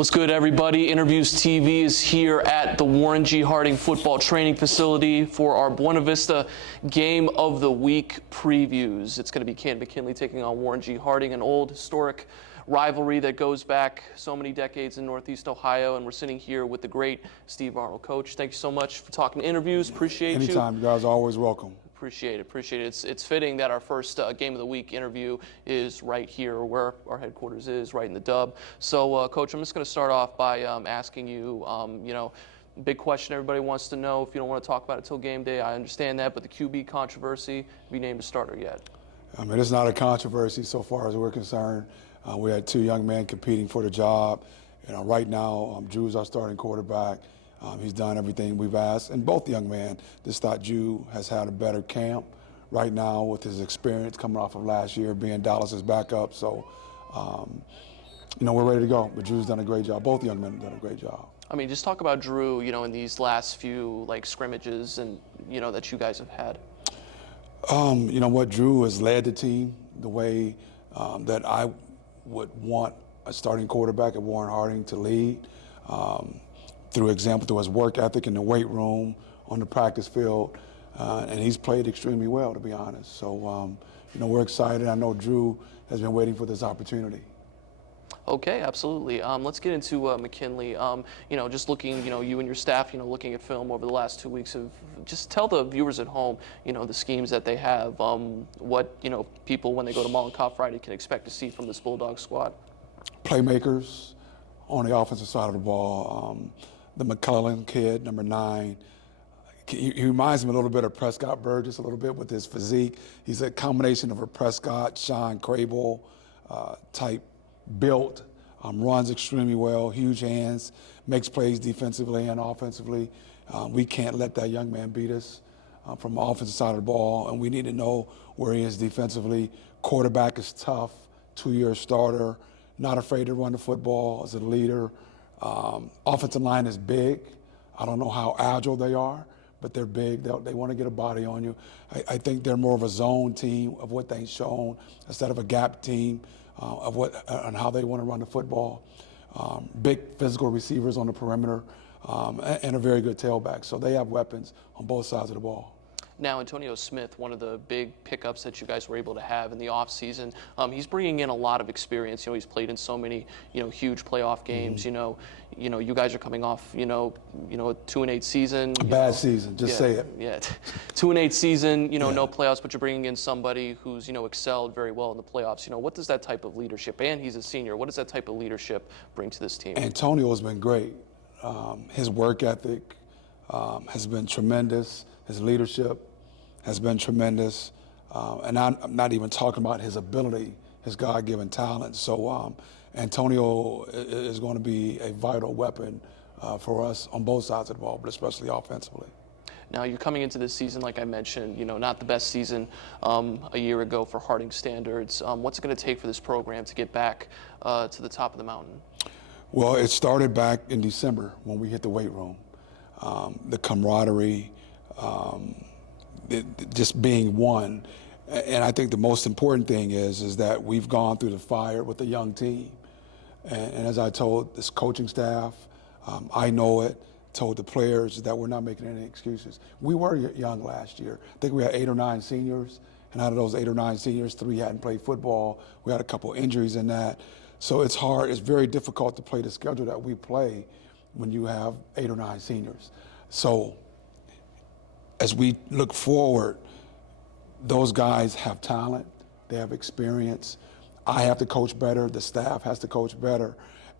What's good, everybody? Interviews TV is here at the Warren G. Harding Football Training Facility for our Buena Vista Game of the Week previews. It's going to be Ken McKinley taking on Warren G. Harding, an old historic rivalry that goes back so many decades in Northeast Ohio, and we're sitting here with the great Steve Arnold. Coach, thank you so much for talking interviews. Appreciate you. Anytime, you guys are always welcome. Appreciate it. It's fitting that our first Game of the Week interview is right here where our headquarters is, right in the Dub. So, Coach, I'm just going to start off by asking you, big question everybody wants to know. If you don't want to talk about it till game day, I understand that, but the QB controversy, have you named a starter yet? I mean, it's not a controversy so far as we're concerned. We had two young men competing for the job. Right now, Drew's our starting quarterback. He's done everything we've asked, and both young men just thought Drew has had a better camp right now with his experience coming off of last year, being Dallas's backup. So, we're ready to go. But Drew's done a great job. Both young men have done a great job. I mean, just talk about Drew, in these last few scrimmages and that you guys have had. Drew has led the team the way that I would want a starting quarterback at Warren Harding to lead. Through example, through his work ethic in the weight room, on the practice field, and he's played extremely well, to be honest. So, we're excited. I know Drew has been waiting for this opportunity. Okay, absolutely. Let's get into McKinley. Just looking, you and your staff, looking at film over the last 2 weeks, just tell the viewers at home, the schemes that they have, what, people when they go to Mollenkopf Friday can expect to see from this Bulldog squad. Playmakers on the offensive side of the ball. The McClellan kid, number 9, he reminds me a little bit of Prescott Burgess, a little bit with his physique. He's a combination of a Prescott, Sean Crable type built, runs extremely well, huge hands, makes plays defensively and offensively. We can't let that young man beat us from the offensive side of the ball, and we need to know where he is defensively. Quarterback is tough, 2-year starter, not afraid to run the football as a leader. Offensive line is big. I don't know how agile they are, but they're big. They want to get a body on you. I think they're more of a zone team of what they've shown instead of a gap team on how they want to run the football. Big physical receivers on the perimeter and a very good tailback. So they have weapons on both sides of the ball. Now, Antonio Smith, one of the big pickups that you guys were able to have in the offseason, he's bringing in a lot of experience. He's played in so many, huge playoff games. Mm-hmm. You guys are coming off, a 2-8 season. A bad season, just say it. Yeah, 2-8 season, no playoffs, but you're bringing in somebody who's, excelled very well in the playoffs. What does that type of leadership, and he's a senior, what does that type of leadership bring to this team? Antonio has been great. His work ethic has been tremendous. His leadership has been tremendous, and I'm not even talking about his ability, his God-given talent. So Antonio is going to be a vital weapon for us on both sides of the ball, but especially offensively. Now, you're coming into this season, like I mentioned, not the best season a year ago for Harding standards. What's it going to take for this program to get back to the top of the mountain? Well, it started back in December when we hit the weight room. The camaraderie, just being one. And I think the most important thing is that we've gone through the fire with a young team. And as I told this coaching staff, I know it, told the players that we're not making any excuses. We were young last year. I think we had 8 or 9 seniors, and out of those 8 or 9 seniors, 3 hadn't played football. We had a couple injuries in that. So it's hard, it's very difficult to play the schedule that we play when you have 8 or 9 seniors. So as we look forward, those guys have talent, they have experience. I have to coach better, the staff has to coach better,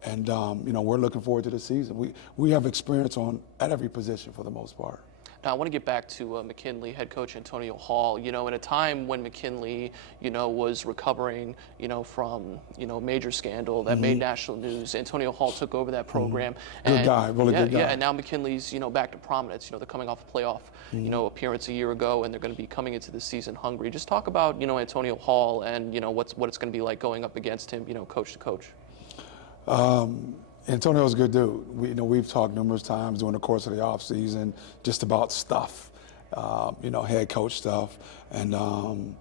and we're looking forward to the season. We have experience at every position for the most part. Now, I want to get back to McKinley, head coach Antonio Hall. In a time when McKinley, was recovering, from, major scandal that made national news, Antonio Hall took over that program. Good guy, really good guy. Yeah, and now McKinley's, back to prominence. They're coming off a playoff, appearance a year ago, and they're going to be coming into the season hungry. Just talk about, Antonio Hall and, what it's going to be like going up against him, coach to coach. Antonio's a good dude. We've talked numerous times during the course of the offseason just about stuff, head coach stuff. And,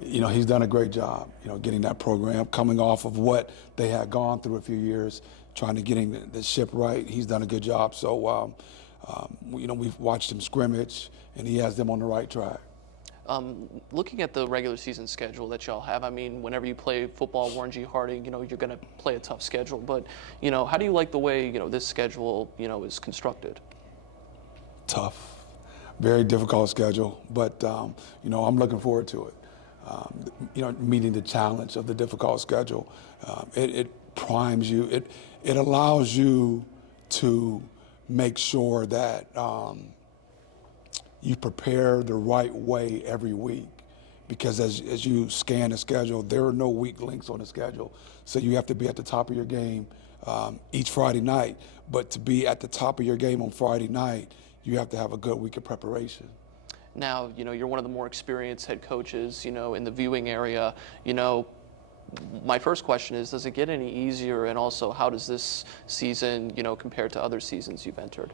he's done a great job, getting that program, coming off of what they had gone through a few years, trying to getting the ship right. He's done a good job. So, we've watched him scrimmage, and he has them on the right track. Looking at the regular season schedule that y'all have, I mean, whenever you play football, Warren G. Harding, you're going to play a tough schedule. But, how do you like the way, this schedule, is constructed? Tough. Very difficult schedule, but I'm looking forward to it. Meeting the challenge of the difficult schedule, it primes you. It allows you to make sure that you prepare the right way every week, because as you scan the schedule, there are no weak links on the schedule. So you have to be at the top of your game each Friday night. But to be at the top of your game on Friday night, you have to have a good week of preparation. Now, you're one of the more experienced head coaches, in the viewing area. My first question is, does it get any easier? And also, how does this season, compare to other seasons you've entered?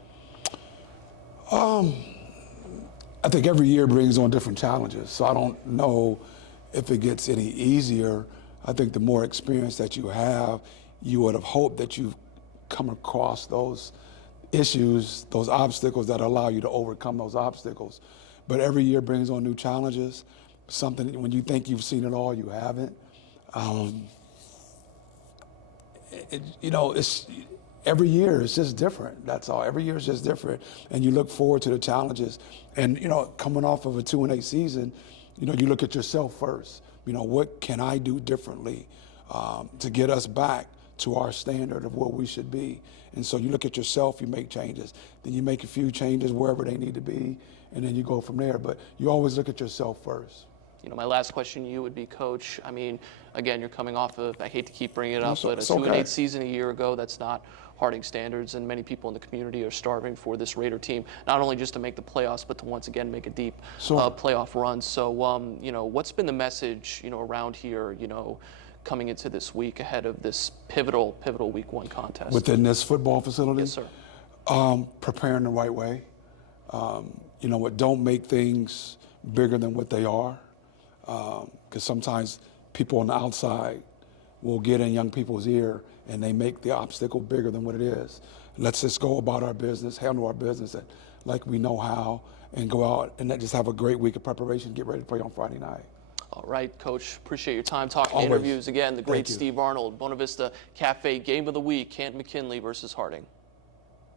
I think every year brings on different challenges. So I don't know if it gets any easier. I think the more experience that you have, you would have hoped that you've come across those issues, those obstacles that allow you to overcome those obstacles. But every year brings on new challenges. Something, when you think you've seen it all, you haven't. It's every year is just different. That's all. Every year is just different, and you look forward to the challenges. And coming off of a 2-8 season, you look at yourself first. What can I do differently to get us back to our standard of where we should be? And so you look at yourself, you make changes. Then you make a few changes wherever they need to be, and then you go from there. But you always look at yourself first. My last question to you would be, Coach, I mean, again, you're coming off of, I hate to keep bringing it up, but a 2-8 season a year ago, that's not Harding standards, and many people in the community are starving for this Raider team, not only just to make the playoffs, but to once again make a deep playoff run. So, what's been the message, around here, coming into this week ahead of this pivotal Week 1 contest? Within this football facility? Yes, sir. Preparing the right way. Don't make things bigger than what they are. Because sometimes people on the outside will get in young people's ear and they make the obstacle bigger than what it is. Let's just go about our business, handle our business like we know how, and go out and just have a great week of preparation, get ready to play on Friday night. All right, Coach, appreciate your time talking Always. interviews. Again, the great Steve Arnold, Buena Vista Cafe Game of the Week, Canton-McKinley versus Harding.